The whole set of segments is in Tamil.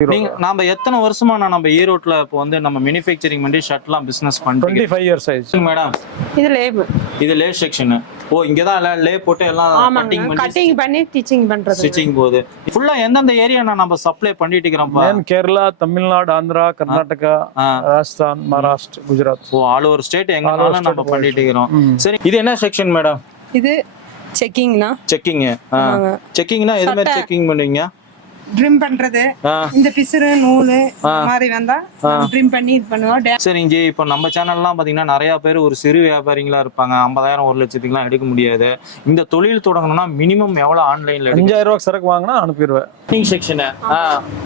நீங்க நாம எத்தனை வருஷமா நான் நம்ம ஈரோட்ல இப்போ வந்து நம்ம மேனுஃபேக்சரிங் பண்ணி ஷர்ட்லாம் பிசினஸ் பண்றோம் ஃபைவ் இயர்ஸ் ஆயிடுச்சு. மேடம் இது லேபு இது லே செக்ஷன் ஓ இங்க தான் எல்லாம் லே போட்டு எல்லாம் கட்டிங் பண்ணி கட்டிங் பண்ணி ஸ்டிச்சிங் பண்றது. ஸ்டிச்சிங் போகுது ஃபுல்லா எந்தெந்த ஏரியா நம்ம சப்ளை பண்ணிட்டு இருக்கிறோம்ப்பா man Kerala Tamil Nadu Andhra Karnataka. Rajasthan Maharashtra Gujarat oh all over state எங்கனாலும் நம்ம பண்ணிட்டு இருக்கிறோம். சரி இது என்ன செக்ஷன் மேடம் இது செக்கிங்னா செக்கிங். செக்கிங்னா எது மாதிரி செக்கிங் பண்ணுவீங்க? ட்ரிம் பண்றது. இந்த பிசுறு நூலு மாதிரி வந்தா ட்ரிம் பண்ணி இது பண்ணுவோம். டே- சரி இங்கே இப்போ நம்ம சேனல்லாம் பார்த்தீங்கன்னா நிறைய பேர் ஒரு சிறு வியாபாரிகளா இருப்பாங்க. ஐம்பதாயிரம் ஒரு லட்சத்துக்குலாம் எடுக்க முடியாது. இந்த தொழில் தொடங்கணும்னா மினிமம் எவ்வளோ ஆன்லைன்ல அஞ்சாயிரம் ரூபாய் சரக்கு வாங்கினா அனுப்பிடுவேன். ஐனிங் செக்ஷனு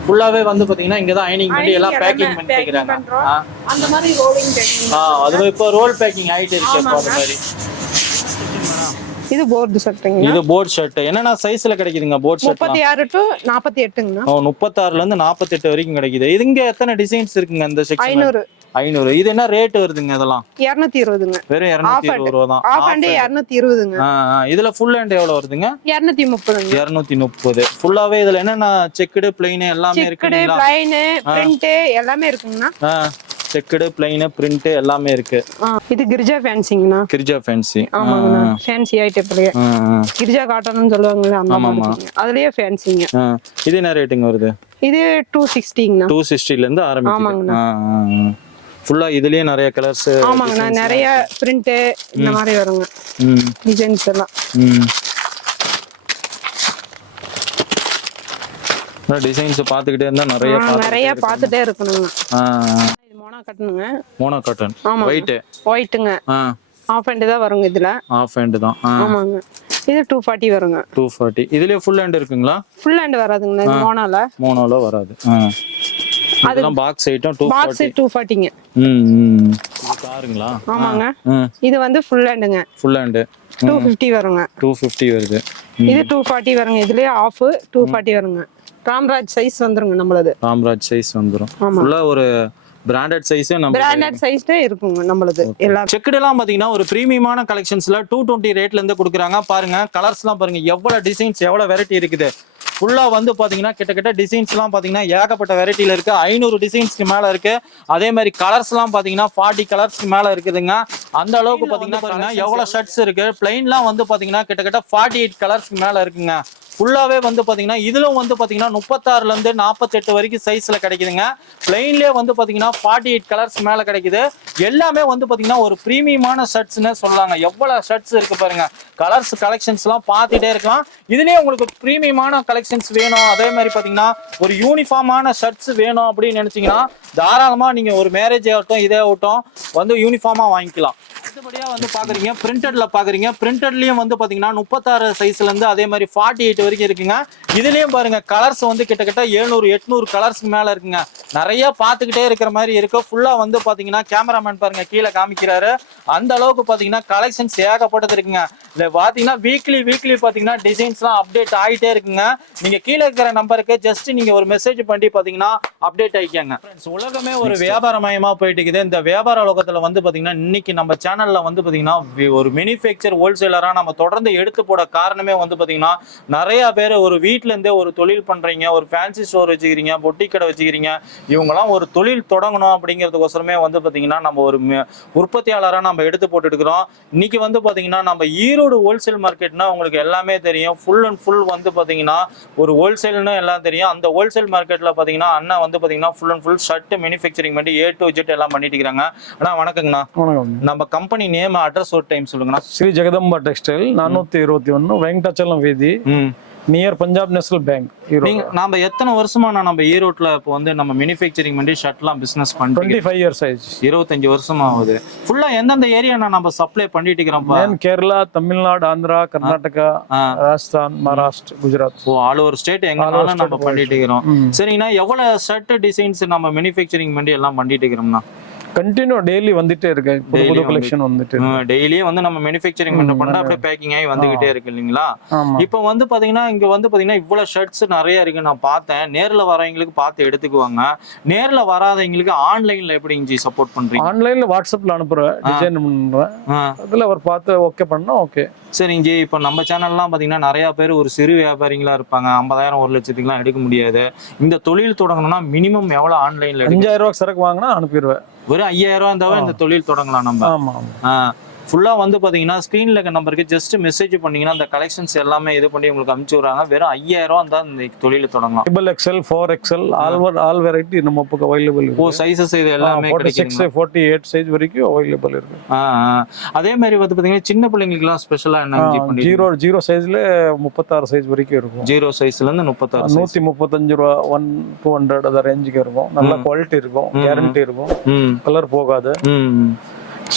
ஃபுல்லாவே வந்து பாத்தீங்கன்னா இங்க தான் ஐனிங் பண்ணி எல்லாம் Ironing பேக்கிங் பண்ணி packing வைக்கிறாங்க. அந்த மாதிரி ரோலிங் டெக்னிக் ஆ அது இப்போ ரோல் பேக்கிங் ஆயிட்டு இருக்கு அது மாதிரி. இது போர்டு சட்டுங்க இது போர்ட் ஷர்ட் என்னென்ன சைஸ்ல கிடைக்குதுங்க போர்ட் ஷர்ட் முப்பத்தி ஆறு டு நாற்பத்தி எட்டுங்கண்ணா. ஓ முப்பத்தாறுல இருந்து நாற்பத்தெட்டு வரைக்கும் கிடைக்குது. இது இங்க எத்தனை டிசைன்ஸ் இருக்குங்க இந்த செக்ஷன் ஐநூறு. ஐநூறு. இது என்ன ரேட் வருதுங்க இதெல்லாம்? இருநூத்தி இருபதுங்க. வெறும் இரநூத்தி. இருபது ரூபா தான். ஆஃப் ஹேண்டு இருநூத்தி இருபதுங்க. இதுல ஃபுல் ஹேண்ட் எவ்வளவு வருதுங்க? இருநூத்தி முப்பதுங்க. இருநூத்தி முப்பது. ஃபுல்லாவே இதுல என்னென்ன செக்குடு பிளைன் எல்லாமே இருக்கு பிளைனு பிரிண்ட் எல்லாமே இருக்குங்கண்ணா. செக்குடு பிளைனு பிரிண்ட் எல்லாமே இருக்கு. இது கிரிஜா ஃபேன்சிங்கண்ணா? கிரிஜா ஃபேன்சி. ஆமாங்கண்ணா ஃபேன்சி ஐட்டத்துலயே. கிரிஜா காட்டன்னு சொல்லுவாங்கல்ல அந்த மாதிரி. அதுலயே ஃபேன்சிங்க. இது என்ன ரேட்டுங்க வருது? இது டூ சிக்ஸ்டிங்கண்ணா டூ சிக்ஸ்டில இருந்து ஆரம்பிக்குது. ஆமாங்கண்ணா. ஃபுல்லா இதுலயே நிறைய கலர்ஸ் ஆமாங்கண்ணா நிறைய பிரிண்ட் இந்த மாதிரி வருங்க. டிசைன்ஸ் எல்லாம். டிசைன்ஸ் பார்த்துக்கிட்டே இருந்தா நிறைய நிறைய பார்த்துட்டே இருக்கணுங்க. மோனா கட்டணுங்க. Mono cotton. ஆமாங்க. ஒயிட் ஒயிட்டுங்க ஆ. ஆஃப் ஹேண்டு தான் வருங்க இதுல. ஆஃப் ஹேண்ட் தான். ஆமாங்க. இது டூ ஃபார்ட்டி வருங்க. டூ ஃபார்ட்டி இதுலயே ஃபுல் ஹேண்ட் இருக்குங்களா? ஃபுல் ஹேண்ட் வராதுங்கண்ணா இது மோனால. மோனோல வராது. ஆ. இதெல்லாம் box item two box two ஃபார்ட்டிங்க ம் ம். இது காருங்களா ஆமாங்க இது வந்து ஃபுல் ஹேண்டுங்க ஃபுல் ஹேண்டு டூ ஃபிஃப்டி வருங்க. டூ ஃபிஃப்டி வருது. இது டூ ஃபார்ட்டி வருங்க. இதுலயே ஆஃப் டூ ஃபார்ட்டி வருங்க. ராம்ராஜ் சைஸ் வந்துருங்க நம்மளது. ராம்ராஜ் சைஸ் வந்துரும். ஆமா. ஃபுல்லா ஒரு பிராண்டட் சைஸே நம்ம பிராண்டட் சைஸ்ல இருக்குங்க நம்மளது. எல்லாம் செக்குடுலாம் பாத்தீங்கன்னா ஒரு பிரீமியமான கலெக்ஷன்ஸ்ல டூ டுவெண்ட்டி ரேட்ல இருந்து கொடுக்குறாங்க. பாருங்க கலர்ஸ்லாம் பாருங்க. எவ்வளவு டிசைன்ஸ் எவ்வளவு வெரைட்டி இருக்குது. ஃபுல்லா வந்து பாத்தீங்கன்னா கிட்டத்தட்ட டிசைன்ஸ்லாம் பாத்தீங்கன்னா ஏகப்பட்ட வெரைட்டில இருக்கு. ஐநூறு டிசைன்ஸ்க்கு மேல இருக்கு. அதே மாதிரி கலர்ஸ்லாம் பாத்தீங்கன்னா ஃபார்ட்டி கலர்ஸ்க்கு மேல இருக்குதுங்க. அந்த அளவுக்கு பாத்தீங்கன்னா பாருங்க எவ்வளவு ஷர்ட்ஸ் இருக்கு. பிளைன்லாம் வந்து பாத்தீங்கன்னா கிட்டத்தட்ட ஃபார்ட்டி எயிட் கலர்ஸ்க்கு மேல இருக்குங்க. ஃபுல்லாகவே வந்து பார்த்தீங்கன்னா இதுல வந்து பார்த்தீங்கன்னா முப்பத்தாறுலேருந்து நாற்பத்தெட்டு வரைக்கும் சைஸில் கிடைக்குதுங்க. பிளெயின்லேயே வந்து பார்த்தீங்கன்னா ஃபார்ட்டி எயிட் கலர்ஸ் மேலே கிடைக்குது. எல்லாமே வந்து பார்த்தீங்கன்னா ஒரு ப்ரீமியமான ஷர்ட்ஸ்னு சொல்லலாங்க எவ்வளோ ஷர்ட்ஸ் இருக்கு பாருங்க. கலர்ஸ் கலெக்ஷன்ஸ்லாம் பார்த்துட்டே இருக்கலாம். இதுலேயே உங்களுக்கு ப்ரீமியமான கலெக்ஷன்ஸ் வேணும். அதே மாதிரி பார்த்தீங்கன்னா ஒரு யூனிஃபார்மான ஷர்ட்ஸ் வேணும் அப்படின்னு நினச்சிங்கன்னா தாராளமாக நீங்கள் ஒரு மேரேஜ் ஆகட்டும் இதே ஆகட்டும் வந்து யூனிஃபார்மாக வாங்கிக்கலாம். அடுத்தபடியா வந்து பாக்குறீங்க. பிரிண்டட்ல பாக்குறீங்க. பிரிண்டட்லயும் வந்து பாத்தீங்கன்னா முப்பத்தாறு சைஸ்ல இருந்து அதே மாதிரி ஃபார்ட்டி எயிட் வரைக்கும் இருக்குங்க. இதுலயும் பாருங்க கலர்ஸ் வந்து கிட்டத்தட்ட எழுநூறு எட்நூறு கலர்ஸ்க்கு மேல இருக்குங்க. நிறைய பார்த்துக்கிட்டே இருக்கிற மாதிரி இருக்கு. ஃபுல்லா வந்து பாத்தீங்கன்னா கேமராமேன் பாருங்க கீழே காமிக்கிறாரு. அந்த அளவுக்கு பாத்தீங்கன்னா கலெக்ஷன்ஸ் ஏகப்பட்டது இருக்குங்க. இதுல பாத்தீங்கன்னா வீக்லி வீக்லி பாத்தீங்கன்னா டிசைன்ஸ்லாம் அப்டேட் ஆகிட்டே இருக்குங்க. நீங்க கீழே இருக்கிற நம்பருக்கு ஜஸ்ட் நீங்க ஒரு மெசேஜ் பண்ணி பாத்தீங்கன்னா அப்டேட் ஆகிக்கங்க உலகமே ஒரு வியாபாரமயமா போயிட்டு இருக்குது. இந்த வியாபார உலகத்துல வந்து பாத்தீங்கன்னா இன்னைக்கு நம்ம சேனல்ல வந்து பாத்தீங்கன்னா ஒரு மேனுஃபேக்சர் ஹோல்சேலரா நம்ம தொடர்ந்து எடுத்து போட காரணமே வந்து பாத்தீங்கன்னா நிறைய பேர் ஒரு வீட்ல இருந்தே ஒரு தொழில் பண்றீங்க ஒரு ஃபேன்சி ஸ்டோர் வச்சுக்கிறீங்க பொட்டி கடை வச்சுக்கிறீங்க இவங்கெல்லாம் ஒரு தொழில் தொடங்கணும் அப்படிங்கிறதுக்கோசரமே வந்து பாத்தீங்கன்னா நம்ம ஒரு ம- உற்பத்தியாளரா நம்ம எடுத்து போட்டுட்டு இருக்கிறோம் இன்னைக்கு வந்து பாத்தீங்கன்னா நம்ம ஈரோடு ஹோல்சேல் மார்க்கெட்னா உங்களுக்கு எல்லாமே தெரியும். ஃபுல் அண்ட் ஃபுல் வந்து பாத்தீங்கன்னா ஒரு ஹோல்சேல்னு எல்லாம் தெரியும். அந்த ஹோல்சேல் மார்க்கெட்ல பாத்தீங்கன்னா அண்ணா வந்து பாத்தீங்கன்னா full and full shirt manufacturing பண்ணி ஏ டு ஜெட் எல்லாம் பண்ணிட்டு இருக்காங்க அண்ணா வணக்கங்கண்ணா. நம்ம கம்பெனி கம்பெனி நேம் அட்ரஸ் ஒரு டைம் சொல்லுங்கண்ணா? ஸ்ரீ ஜெகதம்பா டெக்ஸ்டைல் நானூத்தி இருபத்தி ஒன்னு வெங்கடாச்சலம் வீதி. நியர் பஞ்சாப் நேஷனல் பேங்க் நீங்க நம்ம எத்தனை வருஷமா நான் நம்ம ஈரோட்ல இப்போ வந்து நம்ம மேனுஃபேக்சரிங் பண்ணி ஷர்ட்லாம் பிசினஸ் பண்றோம் டுவெண்ட்டி ஃபைவ் இயர்ஸ் ஆயிடுச்சு. இருபத்தஞ்சு வருஷம் ஆகுது. ஃபுல்லா எந்தெந்த ஏரியா நான் நம்ம சப்ளை பண்ணிட்டு இருக்கிறோம் Kerala Tamil Nadu Andhra Karnataka Rajasthan Maharashtra Gujarat oh all over state எங்கனாலும் நம்ம பண்ணிட்டு இருக்கிறோம். சரிங்கண்ணா எவ்வளவு ஷர்ட் டிசைன்ஸ் நம்ம மேனுஃபேக்சரிங் பண்ணி எல்லாம் பண்ணிட்டு இருக்கிறோம்னா கண்டினியூ டெய்லி வந்துட்டே இருக்கு. புது புது கலெக்ஷன் வந்துட்டு இருக்கு. டெய்லியே வந்து நம்ம மேனுஃபேக்சரிங் பண்ண பண்ண. அப்படியே பேக்கிங் ஆகி வந்துகிட்டே இருக்கு இல்லைங்களா? இப்போ வந்து பாத்தீங்கன்னா இங்க வந்து பாத்தீங்கன்னா இவ்வளவு ஷர்ட்ஸ் நிறைய இருக்கு. நான் பார்த்தேன். நேர்ல வரவங்களுக்கு பார்த்து எடுத்துக்குவாங்க. நேர்ல வராதவங்களுக்கு ஆன்லைன்ல எப்படி இஞ்சி சப்போர்ட் பண்றீங்க? ஆன்லைன்ல வாட்ஸ்அப்ல அனுப்புறேன். டிசைன் பண்றேன். அதுல அவர் பார்த்து ஓகே பண்ணா ஓகே சரி இஞ்சி இப்போ நம்ம சேனல்லாம் பாத்தீங்கன்னா நிறைய பேர் ஒரு சிறு வியாபாரிங்களா இருப்பாங்க. ஐம்பதாயிரம் ஒரு லட்சத்துக்குலாம் எடுக்க முடியாது. இந்த தொழில் தொடங்கணும்னா மினிமம் எவ்வளவு ஆன்லைன்ல அஞ்சாயிரம் ரூபாய் சரக்கு வாங்கினா அனுப்பிடுவேன். வெறும் ஐயாயிரம் ரூபா இருந்தாவே இந்த தொழில் தொடங்கலாம் நம்ம. ஆமா ஆமா ஃபுல்லா வந்து பாத்தீங்கன்னா ஸ்க்ரீன்ல இருக்க நம்பருக்கு ஜஸ்ட் மெசேஜ் பண்ணீங்கன்னா அந்த கலெக்ஷன்ஸ் எல்லாமே இது பண்ணி உங்களுக்கு அனுப்பிச்சு விடுறாங்க. வெறும் ஐயாயிரம் இருந்தா இந்த தொழில தொடங்கலாம். Triple XL four XL all all variety நம்ம பக்கம் அவைலபிள் ஓ சைசஸ் இது எல்லாமே சிக்ஸ் ஃபார்ட்டி எயிட் சைஸ் வரைக்கும் அவைலபிள் இருக்கு. அதே மாதிரி வந்து பாத்தீங்கன்னா சின்ன பிள்ளைங்களுக்குலாம் ஸ்பெஷலா என்ன ஜீரோ ஜீரோ சைஸ்ல முப்பத்தாறு சைஸ் வரைக்கும் இருக்கும். ஜீரோ சைஸ்ல இருந்து முப்பத்தாறு. நூத்தி முப்பத்தஞ்சு ரூபா ஒன் டூ ஹண்ட்ரட் அந்த ரேஞ்சுக்கு இருக்கும். நல்ல குவாலிட்டி இருக்கும். கேரண்டி இருக்கும். கலர் போகாது.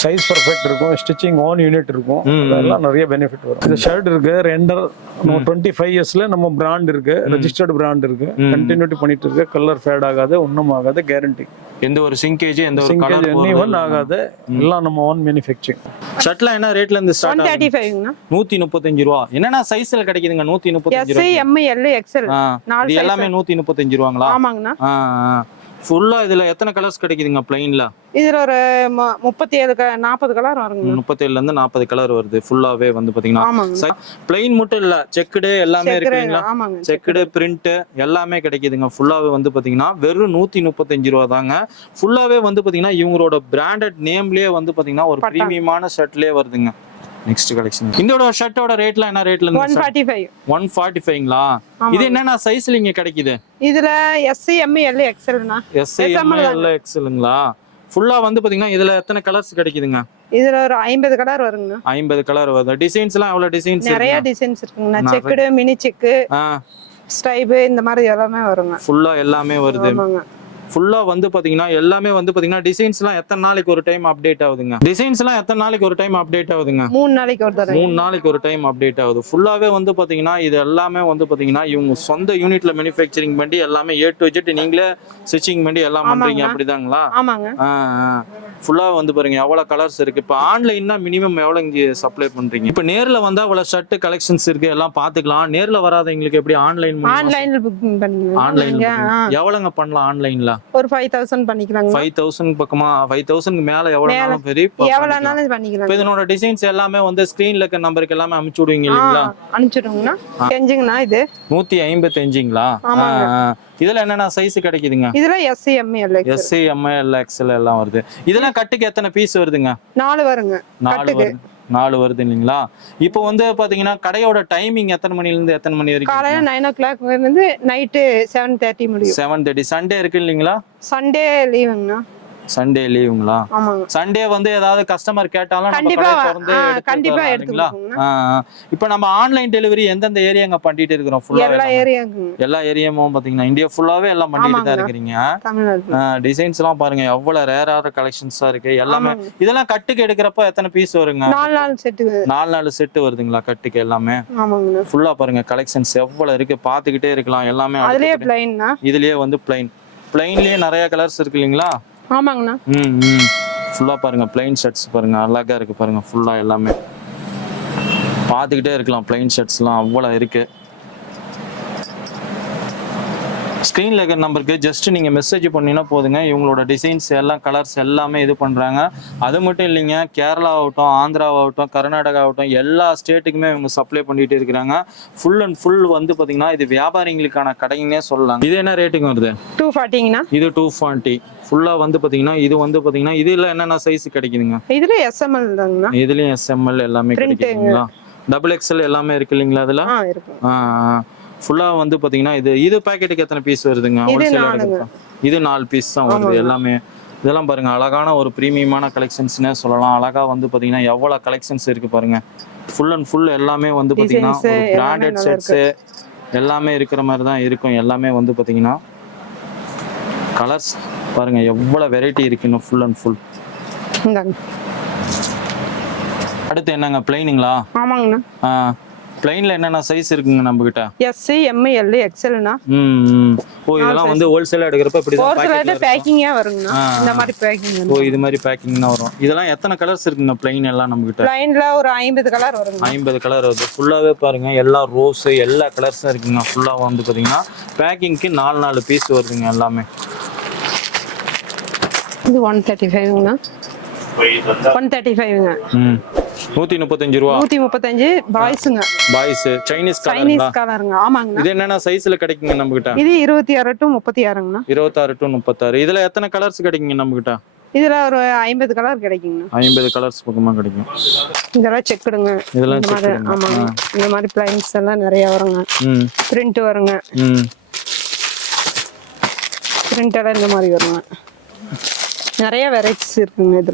சைஸ் பர்ஃபெக்ட் இருக்கும் ஸ்டிச்சிங் ஓன் யூனிட் இருக்கும். அதெல்லாம் நிறைய பெனிஃபிட் வரும். இந்த ஷர்ட் இருக்கு ரெண்டர் நம்ம டுவெண்ட்டி ஃபைவ் இயர்ஸ்ல நம்ம பிராண்ட் இருக்கு ரெஜிஸ்டர்டு பிராண்ட் இருக்கு. கண்டினியூட்டி பண்ணிட்டு இருக்கு கலர் ஃபேட் ஆகாது ஒன்றும் ஆகாது கேரண்டி எந்த ஒரு சிங்கேஜ் எந்த ஒரு சிங்கேஜ் கலர் ஒன் ஆகாது எல்லாம் நம்ம ஓன் மேனுஃபேக்சரிங் ஷர்ட்ல என்ன ரேட்ல இருந்து ஸ்டார்ட் ஆகுது? தேர்ட்டி ஃபைவ்ங்கண்ணா நூத்தி முப்பத்தஞ்சு ரூபா. என்னென்ன சைஸ்ல கிடைக்குதுங்க நூத்தி முப்பத்தஞ்சு ரூபா எம் எல் எக்ஸ்எல். எல்லாமே நூத்தி முப்பத்தஞ்சு ரூபாங்களா? ஆமாங்கண்ணா. ஃபுல்லா இதுல எத்தனை கலர்ஸ் கிடைக்குதுங்க பிளைன்ல இதுல ஒரு முப்பத்தி ஏழு நாற்பது கலர் வருங்க. முப்பத்தேழுல இருந்து நாற்பது கலர் வருது. ஃபுல்லாவே வந்து பாத்தீங்கன்னா பிளைன் மட்டும் இல்ல செக்குடு எல்லாமே இருக்குங்களா செக்குடு பிரிண்ட் எல்லாமே கிடைக்குதுங்க. ஃபுல்லாவே வந்து பாத்தீங்கன்னா வெறும் நூத்தி முப்பத்தஞ்சு ரூபா தாங்க. ஃபுல்லாவே வந்து பாத்தீங்கன்னா இவங்களோட பிராண்டட் நேம்லயே வந்து பாத்தீங்கன்னா ஒரு. பிரீமியமான ஷர்ட்லயே வருதுங்க. நெக்ஸ்ட் கலெக்ஷன் இதோட ஷர்ட்டோட ரேட்ல என்ன ரேட்ல ஒன் இருந்து ஃபார்ட்டி ஃபைவ் ஒன் ஃபார்ட்டி ஃபைவ்ங்களா இது என்னென்ன சைஸ்ல இங்க கிடைக்குது? இதுல எஸ்ஐ எம் எல் எக்ஸ்எல்னா எஸ்ஐ SML எம்எல் எக்ஸலுங்களா ஃபுல்லா வந்து பாத்தீங்கன்னா இதுல எத்தனை கலர்ஸ் கிடைக்குதுங்க? இதுல ஒரு ஐம்பது கலர் வருங்கண்ணா. ஐம்பது கலர் வருது. டிசைன்ஸ் எல்லாம் எவ்வளவு டிசைன்ஸ் நிறைய டிசைன்ஸ் இருக்குங்கண்ணா. நிறைய. செக்குடு மினி செக்கு ஆ. ஸ்டைபு இந்த மாதிரி எல்லாமே வருங்க. ஃபுல்லா எல்லாமே வருது. ஆமாங்க ஃபுல்லா வந்து பாத்தீங்கன்னா எல்லாமே வந்து பாத்தீங்கன்னா டிசைன்ஸ் எல்லாம் எத்தனை நாளைக்கு ஒரு டைம் அப்டேட் ஆகுதுங்க? டிசைன்ஸ் எல்லாம் எத்தனை நாளைக்கு ஒரு டைம் அப்டேட் ஆகுதுங்க? மூணு நாளைக்கு ஒரு மூணு நாளைக்கு ஒரு டைம் அப்டேட் ஆகுது. ஃபுல்லாவே வந்து பாத்தீங்கன்னா இது எல்லாமே வந்து பாத்தீங்கன்னா இவங்க சொந்த யூனிட்ல மேனுஃபேக்சரிங் பண்ணி எல்லாமே ஏ டு ஜெட் நீங்களே ஸ்டிச்சிங் பண்ணி எல்லாம் பண்றீங்க. ஆமாங்க. அப்படிதாங்களா? ஆமாங்க. ஃபுல்லா வந்து பாருங்க எவ்வளவு கலர்ஸ் இருக்கு. இப்போ ஆன்லைன்னா மினிமம் எவ்வளவு இங்க சப்ளை பண்றீங்க? இப்போ நேர்ல வந்தா அவ்வளவு ஷர்ட் கலெக்ஷன்ஸ் இருக்கு எல்லாம் பாத்துக்கலாம் நேர்ல வராதவங்களுக்கு எப்படி ஆன்லைன் ஆன்லைன் நீங்க, ஆ, எவ்வளவுங்க பண்ணலாம் ஆன்லைன்ல ஒரு ஃபைவ் தௌசண்ட் பண்ணிக்கலாங்க ஃபைவ் தௌசண்ட் பக்கமா? ஃபைவ் தௌசண்ட் மேல எவ்வளவு பெரிய எவ்வளவுனாலும் பண்ணிக்கலாம் இதனோட டிசைன்ஸ் எல்லாமே வந்து ஸ்கிரீன்ல இருக்க நம்பருக்கு எல்லாமே அனுப்பிச்சு விடுவீங்க இல்லைங்களா? அனுப்பிச்சுடுங்கண்ணா தெரிஞ்சுங்கண்ணா இது? நூத்தி ஐம்பத்தி அஞ்சுங்களா. இதுல என்னென்ன சைஸ் கிடைக்குதுங்க? இதுல எஸ்ஐ எம் எல் எஸ்சி எம்ஐஎல் எக்ஸ்எல் எல்லாம் வருது. இதெல்லாம் கட்டுக்கு எத்தனை பீஸ் வருதுங்க? நாலு வருங்க. நாலு. வருது. நாலு வருது இல்லைங்களா? இப்போ வந்து பாத்தீங்கன்னா கடையோட டைமிங் எத்தனை மணில இருந்து எத்தனை மணி வரைக்கும் காலையில நைன் ஓ கிளாக் இருந்து நைட்டு செவன் தேர்ட்டி முடியும். செவன் தேர்ட்டி சண்டே இருக்கு இல்லைங்களா? சண்டே லீவுங்கண்ணா சண்டே லீவுங்களா சண்டே வந்து ஏதாவது கஸ்டமர் கேட்டாலும் கண்டிப்பா கண்டிப்பா தரலாம் எடுத்து இல்லைங்களா? கொடுப்போங்கண்ணா. ஆ, ஆ. இப்போ நம்ம ஆன்லைன் டெலிவரி எந்தெந்த ஏரியாங்க பண்ணிட்டு இருக்கிறோம்? ஃபுல்லா எல்லா ஏரியாக்குங்க எல்லா ஏரியாவும் பாத்தீங்கன்னா இந்தியா ஃபுல்லாவே எல்லாம் பண்ணிட்டு தான் தமிழ்நாட்டுல. டிசைன்ஸ் எல்லாம் பாருங்க. எவ்வளவு ரேரான கலெக்ஷன்ஸா இருக்கு. எல்லாமே. இதெல்லாம் கட்டுக்கு எடுக்கிறப்ப எத்தனை பீஸ் வருங்க? நாலு நாலு நாலு செட்டு வருதுங்களா கட்டுக்கு எல்லாமே? ஃபுல்லா பாருங்க கலெக்ஷன்ஸ் எவ்வளவு இருக்கு. பாத்துக்கிட்டே இருக்கலாம். எல்லாமே இதுலயே வந்து பிளைன் பிளைன்லயே நிறைய கலர்ஸ் இருக்கு இல்லைங்களா? ஆமாங்கண்ணா. ம் ம். ஃபுல்லாக பாருங்க பிளைன் ஷர்ட்ஸ் பாருங்கள் அழகாக இருக்குது பாருங்க ஃபுல்லாக எல்லாமே. பார்த்துக்கிட்டே இருக்கலாம் பிளைன் ஷர்ட்ஸ்லாம் அவ்வளோ இருக்குது ஸ்க்ரீனில் இருக்கிற நம்பருக்கு ஜஸ்ட் நீங்கள் மெசேஜ் பண்ணீங்கன்னா போதுங்க. இவங்களோட டிசைன்ஸ் எல்லாம் கலர்ஸ் எல்லாமே இது பண்ணுறாங்க அது மட்டும் இல்லைங்க கேரளா ஆகட்டும் ஆந்திராவாகட்டும் கர்நாடகா ஆகட்டும் எல்லா ஸ்டேட்டுக்குமே இவங்க சப்ளை பண்ணிட்டு இருக்கிறாங்க. ஃபுல் அண்ட் ஃபுல் வந்து பார்த்தீங்கன்னா இது வியாபாரிங்களுக்கான கடைங்கன்னே சொல்லலாம் இது என்ன ரேட்டுக்கு வருது? டூ ஃபார்ட்டிங்கண்ணா இது டூ ஃபார்ட்டி ஃபுல்லாக வந்து பார்த்தீங்கன்னா இது வந்து பார்த்தீங்கன்னா இதில் என்னென்ன சைஸ் கிடைக்குதுங்க? இதுல எஸ்எம்எல் தாங்கண்ணா. இதுலேயும் எஸ்எம்எல் எல்லாமே கிடைக்குதுங்களா? டபுள் எக்ஸ்எல் எல்லாமே இருக்கு இல்லைங்களா அதில்? ஆ. ஃபுல்லாக வந்து பார்த்தீங்கன்னா இது இது பாக்கெட்டுக்கு எத்தனை பீஸ் வருதுங்க? இது ஹோல்சேல். இது நாலு பீஸ் தான் வருது. எல்லாமே இதெல்லாம் பாருங்க அழகான ஒரு ப்ரீமியமான கலெக்ஷன்ஸ்னே சொல்லலாம். அழகா வந்து பார்த்தீங்கன்னா எவ்வளோ கலெக்ஷன்ஸ் இருக்கு பாருங்க. ஃபுல் அண்ட் ஃபுல் எல்லாமே வந்து பார்த்தீங்கன்னா பிராண்டட் செட்ஸு எல்லாமே இருக்கிற மாதிரி தான் இருக்கும். எல்லாமே வந்து பார்த்தீங்கன்னா கலர்ஸ் பாருங்க எவ்வளோ வெரைட்டி இருக்கு இன்னும் ஃபுல் அண்ட் ஃபுல் அடுத்து என்னங்க? பிளைனுங்களா ஆமாங்கண்ணா. பிளைன்ல என்னென்ன சைஸ் இருக்குங்க நம்ம கிட்ட எஸ் எம் எல் ம். ஓ இதெல்லாம் வந்து ஹோல்சேலா எடுக்கிறப்ப இப்படி தான் சில பாக்கெட்ல பேக்கிங்கா வருங்கண்ணா. இந்த மாதிரி பேக்கிங் ஓ இது மாதிரி பேக்கிங் தான் வரும். இதெல்லாம் எத்தனை கலர்ஸ் இருக்குங்க பிளைன் எல்லாம் நம்ம கிட்ட பிளைன்ல ஒரு ஐம்பது கலர் வருங்க ஐம்பது கலர் வருது. ஃபுல்லாவே பாருங்க எல்லா ரோஸ் எல்லா கலர்ஸும் இருக்குங்க ஃபுல்லா வந்து பாத்தீங்கன்னா பேக்கிங்க்கு நாலு நாலு பீஸ் வருதுங்க எல்லாமே. இது ஒன் தேர்ட்டி ஃபைவ்ங்கண்ணா ஒன் தேர்ட்டி ஃபைவ்ங்க ம். நூத்தி முப்பத்தஞ்சு ரூபா. நூத்தி முப்பத்தஞ்சு பாய்ஸுங்க. பாய்ஸ் சைனீஸ் சைனீஸ் கலருங்க ஆமாங்கண்ணா. இது என்னென்ன சைஸ்ல கிடைக்குங்க நம்ம கிட்ட இது இருபத்தி ஆறு டு முப்பத்தி ஆறுங்கண்ணா. இருபத்தாறு டு முப்பத்தாறு இதுல எத்தனை கலர்ஸ் கிடைக்குங்க நம்ம கிட்ட இதுல ஒரு ஐம்பது கலர் கிடைக்குங்கண்ணா. ஐம்பது கலர்ஸ் பக்கமா கிடைக்கும். இதெல்லாம் செக்குடுங்க இதெல்லாம் ஆமாங்க. இந்த மாதிரி பிளைன்ஸ் எல்லாம் நிறைய வருங்க. ம். பிரிண்ட் வருங்க. ம். பிரிண்ட் எல்லாம் இந்த மாதிரி வருங்க. நிறைய வெரைட்டிஸ் இருக்குங்க இதுல.